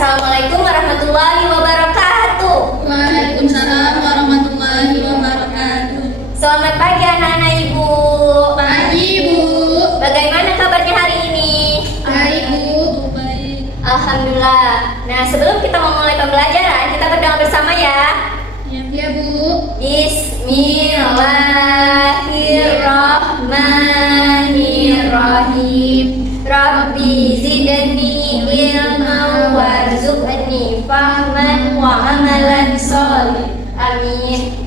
Assalamualaikum warahmatullahi wabarakatuh. Waalaikumsalam warahmatullahi wabarakatuh. Selamat pagi anak-anak ibu. Pagi Bu. Bagaimana kabarnya hari ini? Baik Bu. Baik. Alhamdulillah. Nah, sebelum kita memulai pembelajaran, kita berdoa bersama ya. Ya Bu. Bismillahirrahmanirrahim. Rabbi zidni ilman warzuqni fahman wa amalan sholih. Amin.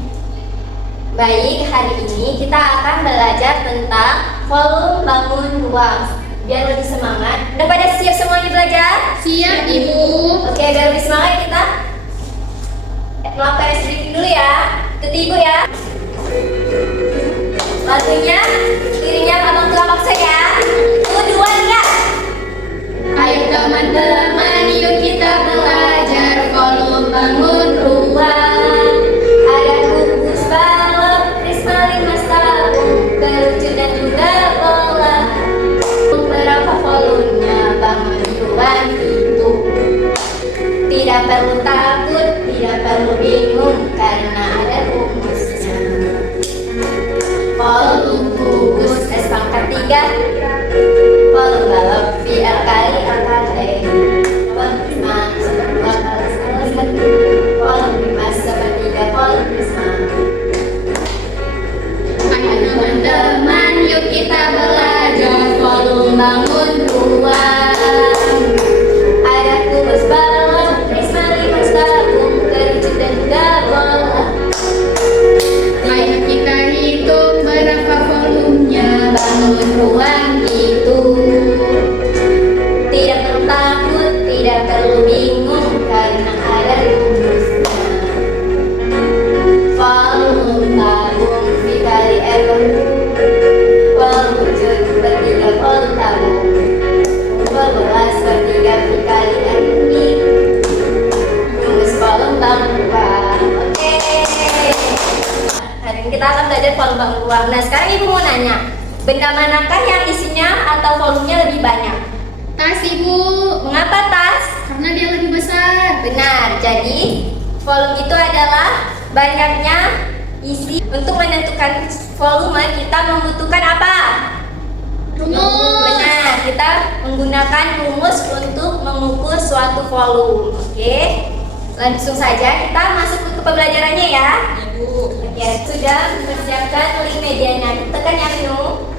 Baik, hari ini kita akan belajar tentang volume bangun ruang. Biar lebih semangat. Udah pada siap semuanya belajar? Siap Ibu. Oke, biar lebih semangat kita melakukan sedikit dulu ya. Ikuti ibu ya. Lagunya iringnya abang tua paksa ya. Dua ya. Ayo teman-teman, yuk kita belajar volume bangun ruang. Ada kukus balok, prisma lima tabung, kerucut dan juga bola. Berapa volumenya bangun ruang itu? Tidak perlu takut, tidak perlu bingung, karena ada rumusnya. Volume kubus S pangkat 3, volume balok VL kali angka D, volume prisma /2 kali /1, volume prisma /3, volume prisma. Ayo teman-teman, yuk kita belajar volume bangun ruang. Ada kubus balok, prisma lima tabung, kerucut dan juga bola. Ayo kita hitung berapa volumenya bangun ruang itu. Tidak perlu takut, tidak perlu bingung, karena ada rumusnya. Volume tabung dikali R, volume kucut per 3 volume tabung, 12/3 dikali R ini rumus volume bangun ruang. Oke. Hari ini kita akan belajar volume bangun ruang. Nah, sekarang ibu mau nanya, benda manakah yang isinya atau volumenya lebih banyak? Tas Ibu. Mengapa tas? Karena dia lebih besar. Benar, jadi volume itu adalah banyaknya isi. Untuk menentukan volume kita membutuhkan apa? Rumus. Benar, kita menggunakan rumus untuk mengukur suatu volume. Oke, langsung saja kita masuk ke pembelajarannya ya. Ibu. Oke, sudah mempersiapkan link medianya. Tekan yang menu.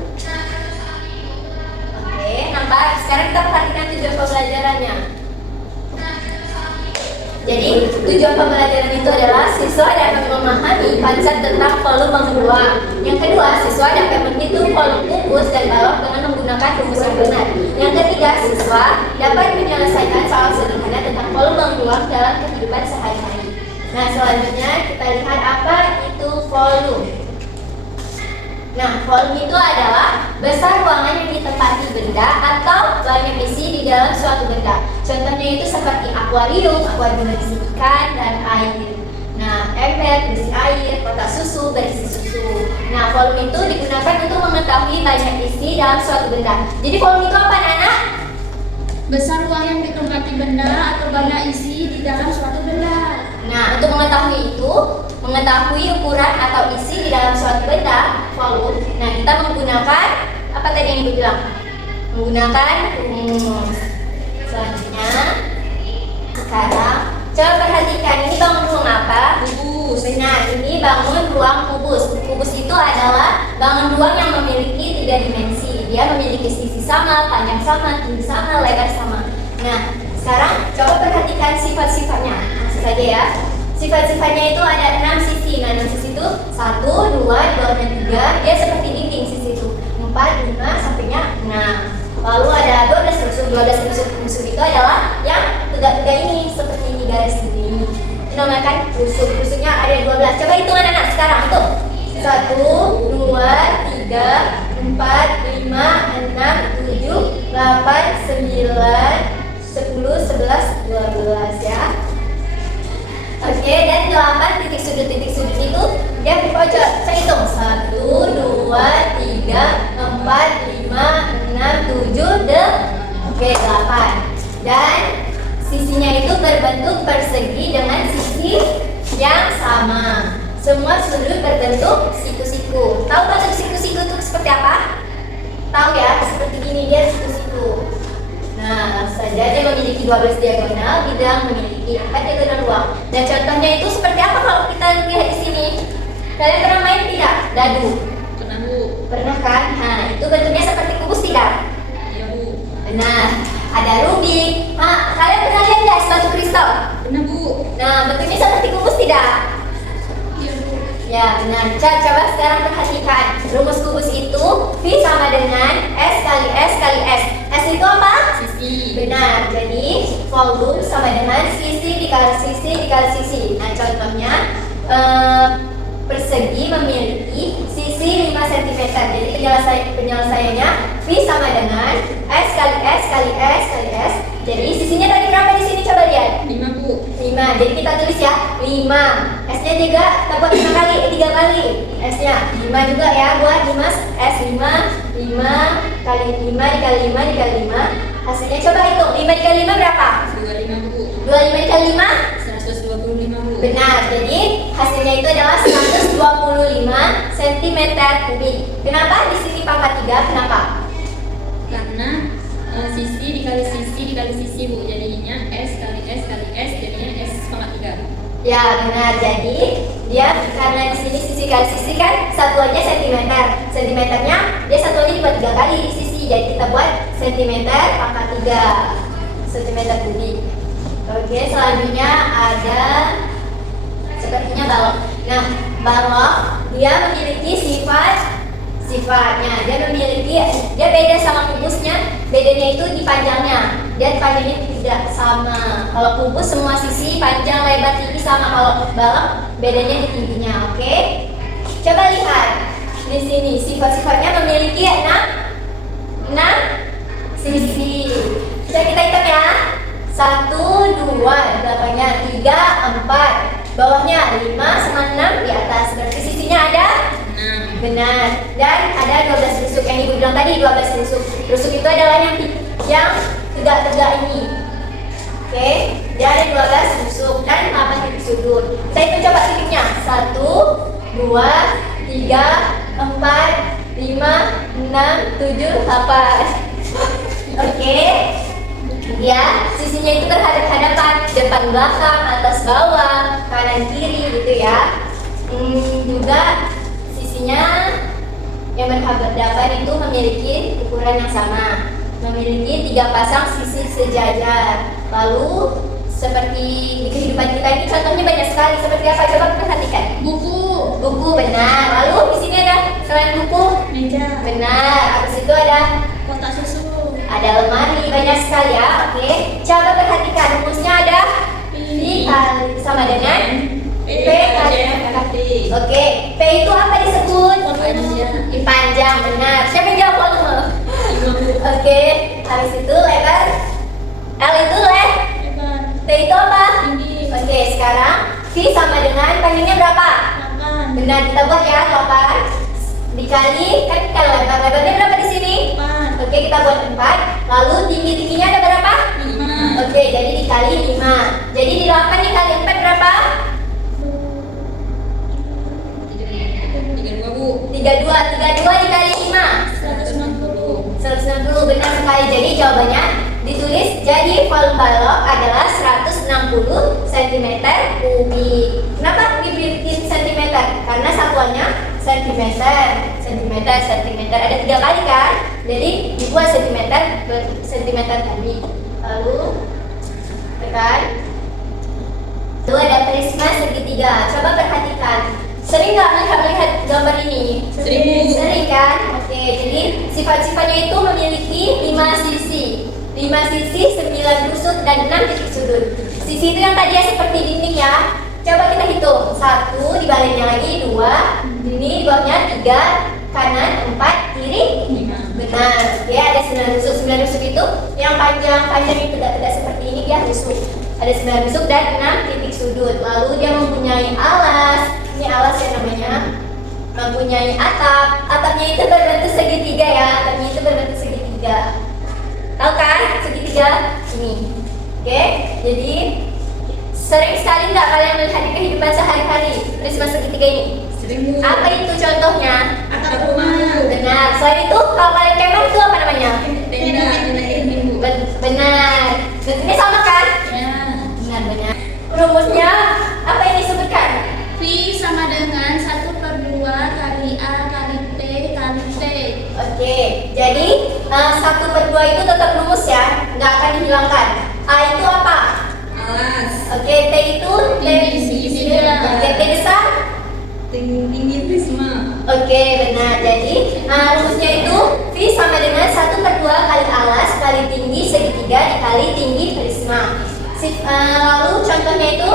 Oke, nampak. Sekarang kita perhatikan tujuan pembelajarannya. Jadi, tujuan pembelajaran itu adalah siswa dapat memahami konsep tentang volume bangun ruang. Yang kedua, siswa dapat menghitung volume kubus dan balok dengan menggunakan rumus yang benar. Yang ketiga, siswa dapat menyelesaikan soal sederhana tentang volume bangun ruang dalam kehidupan sehari-hari. Nah, selanjutnya kita lihat apa itu volume. Nah, volume itu adalah besar ruangan yang ditempati benda atau banyak isi di dalam suatu benda. Contohnya itu seperti akuarium berisi ikan dan air. Nah, ember berisi air, kotak susu berisi susu. Nah, volume itu digunakan untuk mengetahui banyak isi dalam suatu benda. Jadi volume itu apa, anak? Besar ruang yang ditempati benda atau banyak isi di dalam suatu benda. Nah, untuk mengetahui ukuran atau isi di dalam suatu benda, volume. Nah, kita menggunakan apa tadi yang ibu bilang? Menggunakan rumus. Selanjutnya, sekarang coba perhatikan ini bangun ruang apa? Kubus. Benar, ini bangun ruang kubus. Kubus itu adalah bangun ruang yang memiliki 3 dimensi. Dia memiliki sisi sama, panjang sama, tinggi sama, lebar sama. Nah, sekarang coba perhatikan sifat-sifatnya. Langsung saja ya. Sifat-sifatnya itu ada 6 sisi. Nah, 6 sisi itu 1, 2, di bawahnya 3. Dia seperti dinding sisi itu. 4, 5, sampingnya 6. Lalu ada 12 rusuk. 12 rusuk itu adalah yang tegak-tegak ini, seperti ini garis ini. Dinamakan rusuk. Rusuknya ada 12. Coba hitungan anak sekarang tuh. 1, 2, 3, 4, 5, 6, 7, 8, 9, 10, 11, 12 ya. Oke, dan 8 titik sudut itu dia di pojok. Saya hitung 1, 2, 3, 4, 5, 6, 7, 8. Dan sisi Sisinya itu berbentuk persegi dengan sisi yang sama. Semua sudut berbentuk siku-siku. Tahu bentuk siku-siku itu seperti apa? Tahu ya, seperti ini dia siku-siku. Nah, saja dia memiliki 12 diagonal, bidang memiliki 4 diagonal ruang. Dan contohnya itu seperti apa kalau kita lihat di sini? Kalian pernah main tidak? Dadu. Pernah Bu. Pernah kan? Nah, itu bentuknya seperti kubus tidak? Iya Bu. Nah, ada rubik. Nah, kalian pernah lihat nggak batu kristal? Pernah Bu. Nah, bentuknya seperti kubus tidak? Iya Bu. Ya, benar. Coba sekarang perhatikan. Rumus kubus itu V sama dengan S kali S kali S. S itu apa? Sisi. Benar. Jadi, volume sama dengan sisi dikali sisi dikali sisi. Nah, contohnya persegi memiliki sisi 5 cm. Jadi, penyelesaiannya V sama dengan S kali S kali S kali S. Jadi, sisinya tadi berapa di sini? Coba lihat. 5 Bu. 5. Jadi kita tulis ya 5. S-nya juga kita buat 5 kali, 3 kali. S-nya 5 juga ya, buat 5 S 5 kali 5 dikali 5 dikali 5. Hasilnya coba hitung. 5 dikali 5 berapa? 25 Bu. 25 dikali 5? 125 Bu. Benar. Jadi hasilnya itu adalah 125 cm kubik. Kenapa di sini pangkat 3? Kenapa? Karena sisi dikali sisi dikali sisi Bu, jadinya S kali S kali S, jadinya S pangkat 3. Ya benar, jadi dia karena di sini sisi kali sisi kan satuannya cm, cm-nya dia satuannya dibuat 3 kali di sisi, jadi kita buat cm pangkat 3 cm kubik. Oke, selanjutnya ada sepertinya balok. Nah, balok dia memiliki sifatnya, dia beda sama kubusnya. Bedanya itu di panjangnya, dan panjangnya tidak sama. Kalau kubus semua sisi panjang, lebar, tinggi sama. Kalau balok bedanya di tingginya. Oke, coba lihat di sini sifat-sifatnya memiliki 6 sisi. Bisa kita hitung ya. 1, 2, belakangnya 3, 4, bawahnya 5 sama 6 di atas. Berarti sisinya ada 6. benar. Dan ada 12 rusuk yang ibu bilang tadi, 12 rusuk. Rusuk itu adalah yang tegak-tegak ini. Oke, dia ada 12 rusuk dan 8 titik sudut. Saya hitung coba titiknya. 1, 2, 3, 4, 5, 6, 7, 8. Oke. Ya, sisinya itu berhadapan-hadapan, depan belakang, atas bawah, kanan kiri gitu ya. Juga sisinya yang berhadapan itu memiliki ukuran yang sama, memiliki 3 pasang sisi sejajar. Lalu seperti di kehidupan kita ini contohnya banyak sekali. Seperti apa? Coba kita perhatikan. Buku benar. Lalu di sini ada selain buku Meja. benar. Habis itu ada Kotak susu. lemari, banyak sekali ya. Oke, coba perhatikan rumusnya ada V kali sama dengan P kali T. Oke, P itu apa disebut? Panjang, benar. Siapa yang jawab volume? Oke, habis itu lebar. L itu lebar. T itu apa? Tinggi. Oke, sekarang V sama dengan panjangnya berapa? 8. Benar, kita buat ya 8 dikali kan kalau lebarnya berapa di sini? 4. Oke, kita buat 4. Lalu tingginya ada berapa? 5. Oke, jadi dikali 5. Jadi di 8 dikali 4 berapa? 32 Bu. 32 dikali 5 160. 160, benar sekali. Jadi jawabannya ditulis, jadi volume balok adalah 160 cm kubik. Kenapa dibikin cm? Karena satuannya cm. Ada 3 kali kan? Jadi dibuat cm per cm kubik. Lalu tekan. Lalu ada prisma segitiga. Coba perhatikan. Sering nggak melihat gambar ini? Sering kan? Oke, jadi sifat-sifatnya itu memiliki 5 sisi. 5 sisi, 9 rusuk, dan 6 titik sudut. Sisi itu yang tadinya seperti dinding ya. Coba kita hitung. 1, dibaliknya lagi 2, ini di bawahnya 3, kanan 4, kiri 5. benar. Oke, ada 9 rusuk. 9 rusuk itu yang panjang yang tegak-tegak seperti ini, dia rusuk. Ada 9 rusuk dan 6 titik sudut. Lalu dia mempunyai alas. Ini alas ya namanya. Mempunyai atap. Atapnya itu berbentuk segitiga ya. Atapnya itu berbentuk segitiga. Tahu kan segitiga? Ini. Oke, jadi sering sekali nggak kalian melihat di kehidupan sehari-hari prisma segitiga ini? Sering Bu. Apa itu contohnya? Atap rumah. Benar. Selain itu, kalau kalian kemah itu apa namanya? Tenda ini Bu. Benar. Ini sama kan? Ya. Benar. Rumusnya apa yang disebutkan? V sama dengan 1/2 kali A kali T kali T. Oke, jadi 1/2 itu tetap rumus ya, nggak akan dihilangkan. A itu apa? Alas. Oke, T itu Tinggi gelas. Oke, T besar. Tinggi prisma. Oke, benar. Jadi rumusnya itu V sama dengan 1/2 kali alas kali tinggi segitiga dikali tinggi prisma. Lalu contohnya itu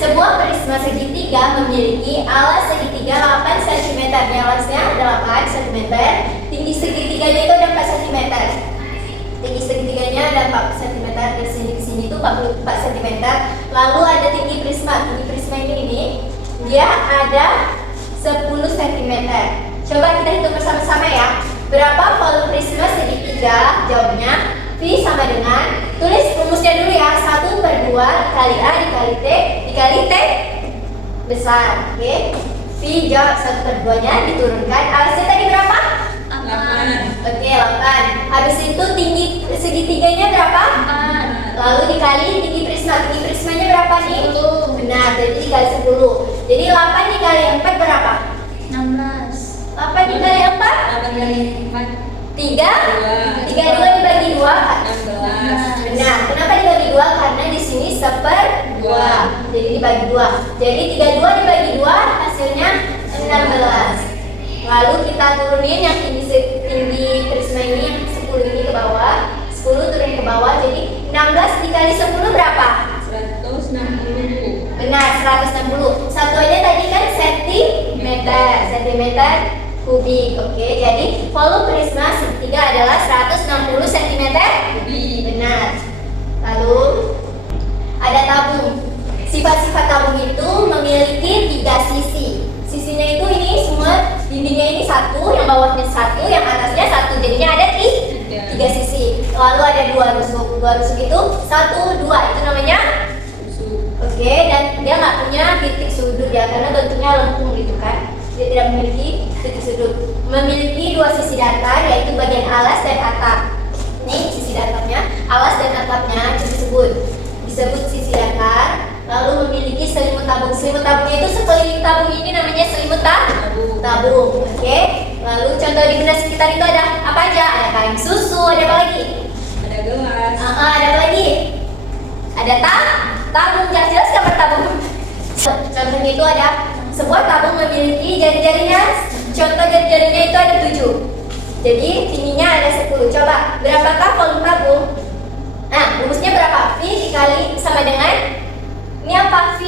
sebuah prisma segitiga memiliki alas segitiga 8 cm. Alasnya ada 8 cm. Tinggi segitiganya itu ada 4 cm. Tinggi segitiganya ada 4 cm. Dari sini ke sini itu 44 cm. Lalu ada tinggi prisma. Tinggi prisma ini dia ada 10 cm. Coba kita hitung bersama-sama ya. Berapa volume prisma segitiga? Jawabnya V sama dengan, tulis rumusnya dulu ya, 1/2 kali A dikali T dikali T besar. Oke, V jawab 1/2-nya diturunkan. Alasnya tadi berapa? 8. Oke, 8. Habis itu tinggi segitiganya berapa? 4. Lalu dikali tinggi prisma. Tinggi prismanya berapa nih? 10. Benar, jadi dikali 10. Jadi 8 dikali 4 berapa? 16. 8 dikali 4? 8 kali 4. 3? 32 dibagi 2 kan? 16. Benar. Kenapa dibagi 2? Karena di sini 1/2. Jadi dibagi 2. Jadi 32 dibagi 2 hasilnya 16. Lalu kita turunin yang tinggi prisma ini yang 10 ini ke bawah. 10 turun ke bawah. Jadi 16 dikali 10 berapa? 160. Benar, 160. Satuannya tadi kan sentimeter kubik. Oke, jadi volume prisma segitiga adalah 160 cm kubik. Benar. Lalu ada tabung. Sifat-sifat tabung itu memiliki 3 sisi. Sisinya itu ini semua, dindingnya ini 1, yang bawahnya 1, yang atasnya 1. Jadinya ada 3 sisi. Lalu ada 2 rusuk. 2 rusuk itu 1, 2. Itu namanya oke, dan dia nggak punya titik sudut ya, karena bentuknya lengkung gitu kan. Dia tidak memiliki titik sudut. Memiliki 2 sisi datar, yaitu bagian alas dan atap. Ini sisi datarnya, alas dan atapnya itu disebut sisi datar. Lalu memiliki selimut tabung. Selimut tabungnya itu sekeliling tabung ini namanya selimut tabung. Oke. Lalu contoh di benda sekitar itu ada apa aja? Ada kaleng susu, ada apa lagi? Ada gelas. Ada apa lagi? Ada tabung. Jelas gambar tabung. Contohnya itu ada sebuah tabung memiliki jari-jarinya. Contoh jari-jarinya itu ada 7. Jadi tingginya ada 10. Coba berapakah volume tabung? Nah, rumusnya berapa? V dikali sama dengan ini apa? V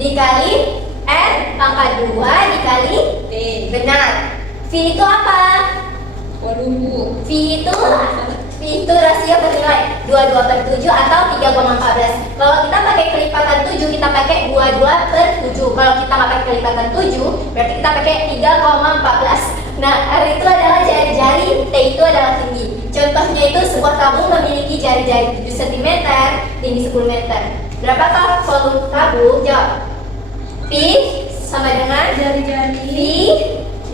dikali R pangkat 2 dikali T. Benar. V itu apa? Volume. V itu rasio bernilai 22/7 atau 3,14. Kalau kita pakai kelipatan 7, kita pakai 22/7. Kalau kita nggak pakai kelipatan 7, berarti kita pakai 3,14. Nah, R itu adalah jari-jari, T itu adalah tinggi. Contohnya itu sebuah tabung memiliki jari-jari 7 cm, tinggi 10 meter. Berapakah volume tabung? Jawab. V sama dengan Jari-jari. V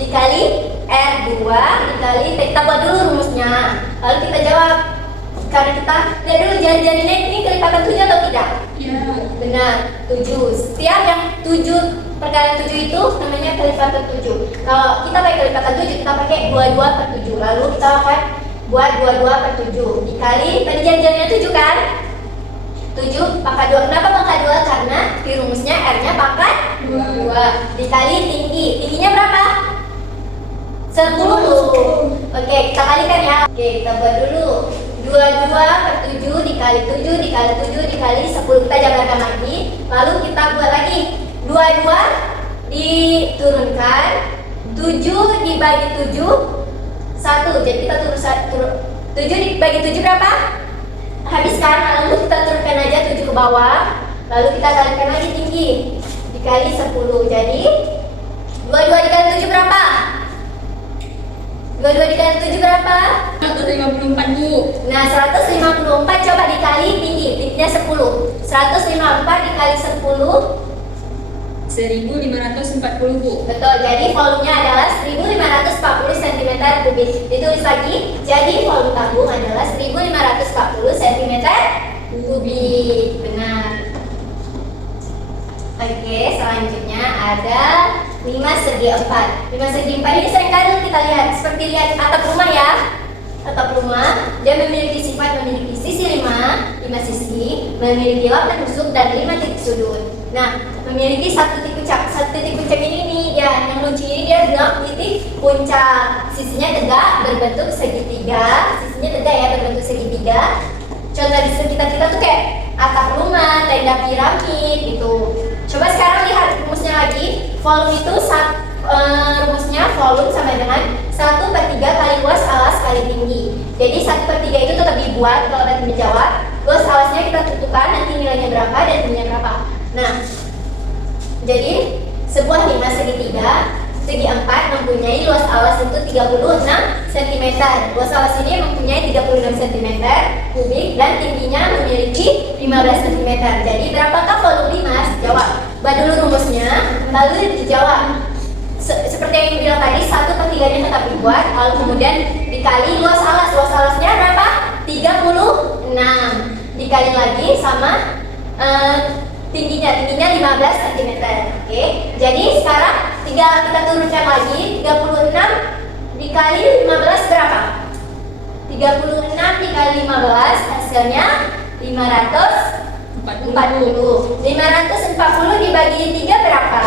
dikali R2 dikali T. Kita buat dulu rumusnya. Lalu kita jawab. Karena kita lihat dulu jari-jarinya ini kelipatan 7 atau tidak? Ya. Benar, 7. Setiap yang 7 perkalian 7 itu namanya kelipatan 7. Kalau kita pakai kelipatan 7, kita pakai 22/7. Lalu kita akan buat 22/7 dikali tadi jari-jarinya 7 kan? 7 pangkat 2. Kenapa pangkat 2? Karena di rumusnya R-nya pangkat 2 dikali tinggi. Tingginya berapa? 10. Oke, kita kalikan ya. Oke, kita buat dulu. 22/7 dikali 7 dikali 7 dikali 10. Kita jabarkan lagi. Lalu kita buat lagi. 22 diturunkan. 7 dibagi 7 1. Jadi kita turun 7 dibagi 7 berapa? Habiskan. Lalu kita turunkan aja 7 ke bawah. Lalu kita kalikan lagi tinggi. Dikali 10. Jadi 22 dikali 7 berapa? 24. 22 dikali 7 berapa? 154 Bu. Nah, 154 coba dikali tingginya 10. 154 dikali 10 1540 Bu. betul, jadi volumenya adalah 1540 cm kubik. Ditulis lagi, jadi volume tabung adalah 1540 cm kubik. Benar. Oke, selanjutnya ada 5 segi 4. 5 segi 4 ini seringkali kita lihat, seperti lihat atap rumah ya. Atap rumah, dia memiliki sifat memiliki sisi 5 sisi, memiliki lap dan tusuk dan 5 titik sudut. Nah, memiliki satu titik puncak ini nih dia, yang lucu ini dia bilang titik puncak. Sisinya tegak berbentuk segitiga, sisinya tegak ya berbentuk segitiga. Contoh di sekitar kita tuh kayak atap rumah, tenda piramid gitu. Coba sekarang lihat rumusnya lagi. Volume itu rumusnya volume sama dengan 1/3 kali luas alas kali tinggi. Jadi 1/3 itu tetap dibuat kalau nanti menjawab. Luas alasnya kita tentukan nanti nilainya berapa dan tingginya berapa. Nah, jadi sebuah 5 segitiga segi 4 mempunyai luas alas itu 36 cm. Luas alas ini mempunyai 36 cm kubik dan tingginya memiliki 15 cm. Jadi berapakah volume 5? Jawab. Buat dulu rumusnya, lalu dijawab. Seperti yang bilang tadi, 1/3 tetap dibuat, lalu kemudian dikali luas alas. Luas alasnya berapa? 36. Dikali lagi sama tingginya 15 cm. Oke. Jadi sekarang tinggal kita turunkan lagi. 36 dikali 15 berapa? 36 dikali 15 hasilnya 540. 540 dibagi 3 berapa?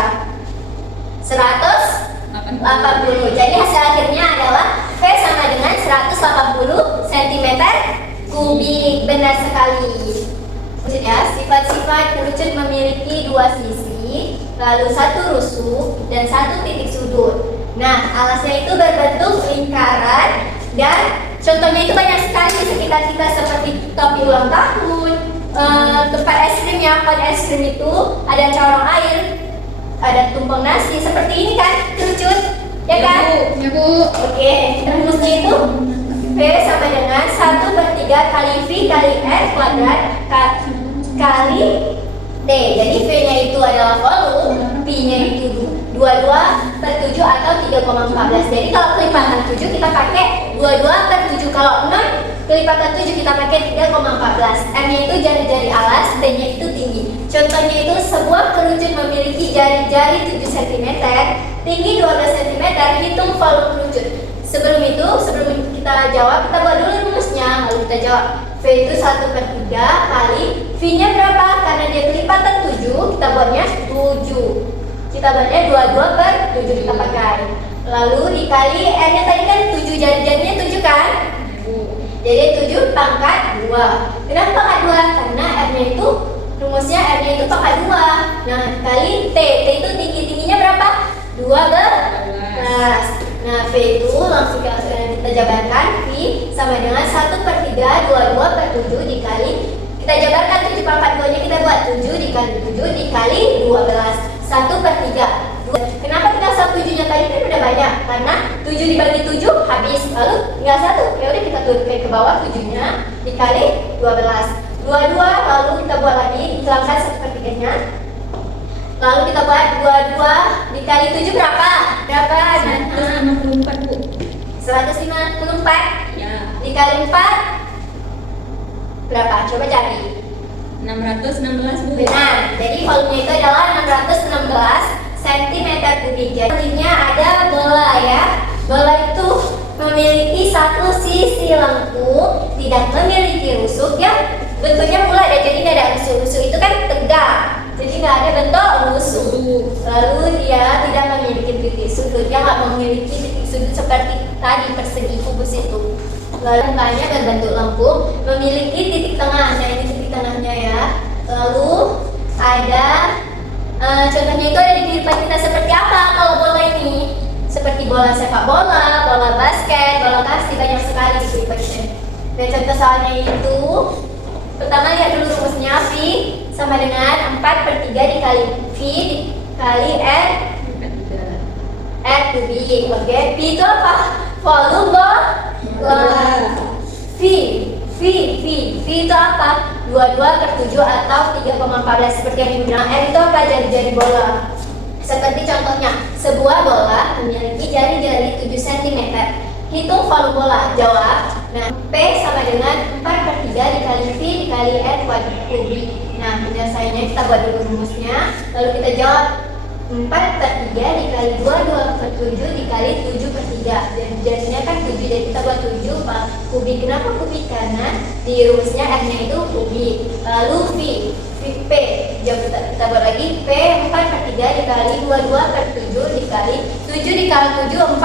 180. Jadi hasil akhirnya adalah V sama dengan 180 cm kubik. Benar sekali. Ya, sifat-sifat kerucut memiliki 2 sisi, lalu 1 rusuk dan 1 titik sudut. Nah, alasnya itu berbentuk lingkaran dan contohnya itu banyak sekali di sekitar kita seperti topi ulang tahun, tempat es krim ya, pot es krim itu ada corong air, ada tumpeng nasi, seperti ini kan kerucut, ya kan? Ya Bu. Oke, rumusnya itu V sama dengan 1/3 kali V kali R kuadrat kali T. Jadi V-nya itu adalah volume, P-nya itu 22/7 atau 3,14. Jadi kalau kelipatan 7 kita pakai 22/7. Kalau 6 kelipatan 7 kita pakai 3,14. M-nya itu jari-jari alas, T-nya itu tinggi. Contohnya itu sebuah kerucut memiliki jari-jari 7 cm, tinggi 12 cm, hitung volume kerucut. Sebelum kita jawab, kita buat dulu rumusnya, lalu kita jawab. V itu 1/3 kali V-nya berapa? Karena dia kelipatan 7, kita buatnya 7. Kita buatnya 22/7 kita pakai. Lalu dikali R-nya tadi kan 7, jari-jarinya 7 kan? Jadi 7 pangkat 2. Kenapa pangkat 2? Karena R-nya itu rumusnya R-nya itu pangkat 2. Nah, kali T itu tingginya berapa? 12. Nah, V itu langsung kita jabarkan. V sama dengan 1/3 22/7 dikali, kita jabarkan 7 pangkat 2 nya kita buat 7 dikali 7 dikali 12. 1/3. Kenapa kita 1/7 nya tadi kan udah banyak? Karena 7 dibagi 7 habis, lalu tinggal 1. Ya udah kita turunkan ke bawah 7 nya dikali 12. 22, lalu kita buat lagi, dihilangkan 1/3 nya. Lalu kita buat 22 dikali 7 berapa? Berapa? 154 Bu. 154 Ya. dikali 4 berapa? Coba cari. 616 Bu. Benar. Jadi volumenya itu adalah 616 cm kubik. Jadi selanjutnya ada bola ya. Bola itu memiliki satu sisi lengkung, tidak memiliki rusuk ya. Bentuknya bulat ya, jadi nggak ada rusuk. Rusuk itu kan tegak, jadi nggak ada bentuk rusuk. Lalu dia tidak memiliki titik sudut, dia nggak memiliki titik sudut seperti tadi persegi kubus itu. Lalu bunganya berbentuk lengkung, memiliki titik tengah. Nah, ini titik tengahnya ya. Lalu ada contohnya itu ada di kehidupan kita seperti apa kalau bola ini? Seperti bola sepak bola, bola basket, bola kasti, banyak sekali di kehidupan kita. Dan contoh soalnya itu, pertama lihat dulu rumusnya. V sama dengan 4/3 dikali V dikali R kubik. Oke, P itu apa? volume bola. V itu apa? 22/7 atau 3,14 seperti yang dibilang. R itu apa? Jari-jari bola. Seperti contohnya, sebuah bola memiliki jari-jari 7 cm. Hitung volume bola. Jawab. Nah, P sama dengan 4/3 dikali V dikali R kubik. Nah, penyelesaiannya kita buat dulu rumusnya. Lalu kita jawab 4/3 dikali 22/7 dikali 7/3. Dan jadinya kan 7, jadi kita buat 7 kubik. Kenapa kubik? Karena di rumusnya R-nya itu kubik. Lalu P jawab kita buat lagi P 4/3 dikali 22/7 dikali 7 dikali 7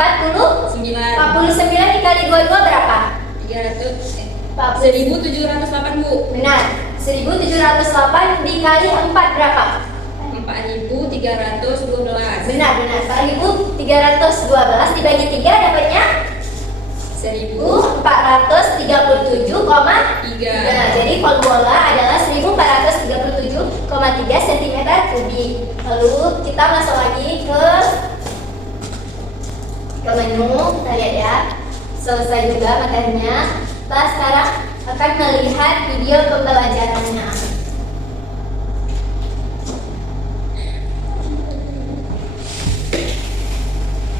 49 dikali 22 berapa? 1708 Bu. Benar. 1708 dikali 4 berapa? 4312. Benar. 4312 dibagi 3 dapatnya 1437,3. Nah, jadi volume bola adalah 1437,3 cm kubik. Lalu kita masuk lagi ke menu. Kita lihat ya. Selesai juga materinya. Kita sekarang akan melihat video pembelajarannya.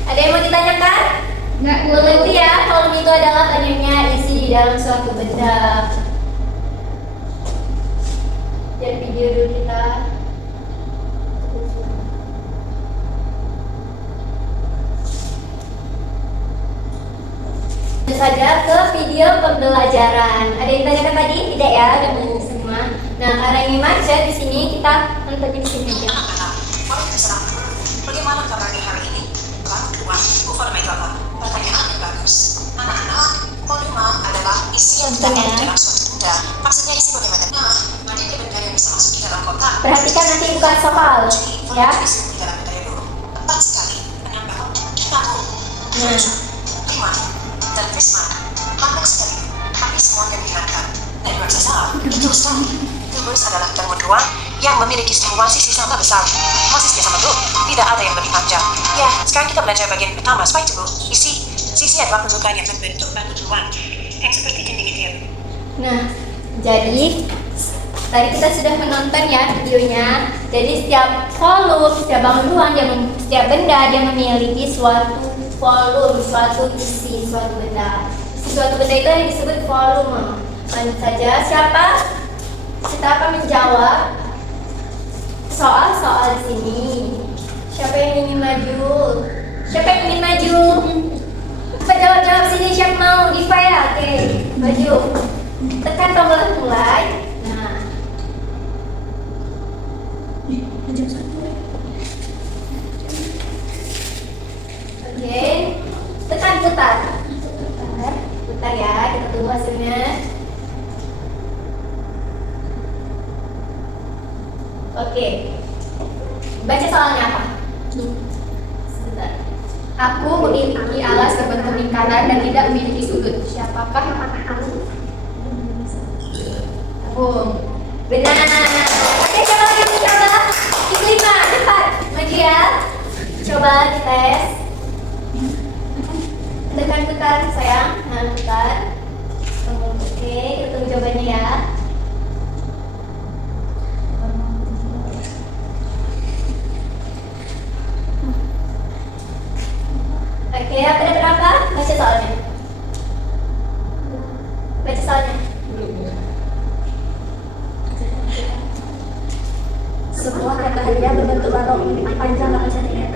Ada yang mau ditanyakan? Mengerti ya, volume itu adalah banyaknya isi di dalam suatu benda. Lihat video dulu kita. Lanjut saja ke video pembelajaran. Ada yang tanyakan tadi? Tidak ya, ada semua. Nah, karena ini macet di sini kita nonton di sini aja. Bagaimana kabarnya hari ini? Kedua, volume itu apa? Pertanyaan yang bagus. Anak-anak, volume adalah isi yang terdapat di dalam suatu benda. Maksudnya isi bagaimana? Nah, banyaknya benda yang bisa masuk di dalam kotak. Perhatikan nanti bukan soal, ya. Isi di dalam benda dulu. Tepat sekali. Penambah. Tahu. Prima. Dan prisma. Lambat sekali. Tapi semuanya dihilangkan. Dan dua salah. Betul sekali. Tubus adalah ilmu dua yang memiliki stimulasi sama besar. Masih sama dulu. Tidak ada yang lebih panjang. Ya, sekarang kita belajar bagian pertama. Spike dulu. Sisi adalah permukaan yang terbentuk batu tuan yang seperti dinding itu. Nah, jadi tadi kita sudah menonton ya videonya. Jadi setiap volume, setiap bangun ruang, setiap benda dia memiliki suatu volume, suatu isi, suatu benda. Suatu benda itu yang disebut volume. Lanjut saja, kita akan menjawab soal-soal di sini. Siapa yang ingin maju? Jawab sini, siapa mau di file? Oke, maju. Tekan tombol mulai. Nah. Oke. Tekan putar. Putar ya, kita tunggu hasilnya. Oke. Baca soalnya apa? Sebentar. Aku memiliki alas terbentuk lingkaran dan tidak memiliki sudut. Siapakah aku? Benar. Oke, coba lagi mencoba. Kelima, cepat. Maju ya. Coba dites. Tekan putar sayang. Nah, putar. Oke, kita tunggu jawabannya ya. Oke, ada berapa? Baca soalnya. Sebuah kategori berbentuk balok panjang 8 cm,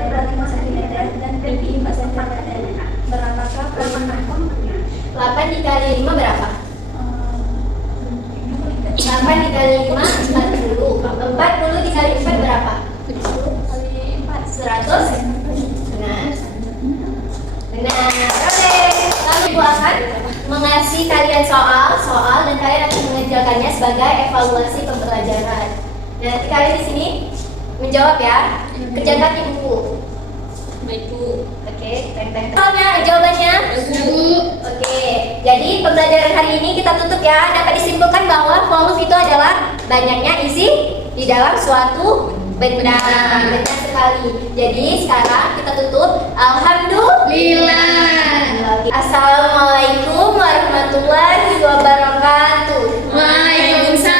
lebar 5 cm, dan tinggi 4 cm. Berapakah volume? 8 dikali 5 berapa? 8 dikali 5 40. 40 dikali 4 berapa? 100. Benar. Oke. Lalu Ibu akan mengasih kalian soal dan kalian akan mengerjakannya sebagai evaluasi pembelajaran. Dan nanti kalian di sini menjawab ya. Kerjakan Ibu. Baik Bu. Oke. Soalnya jawabannya. Oke. Jadi pembelajaran hari ini kita tutup ya. Dapat disimpulkan bahwa volume itu adalah banyaknya isi di dalam suatu Benar sekali. Jadi sekarang kita tutup. Alhamdulillah. Assalamualaikum warahmatullahi wabarakatuh. Waalaikumsalam.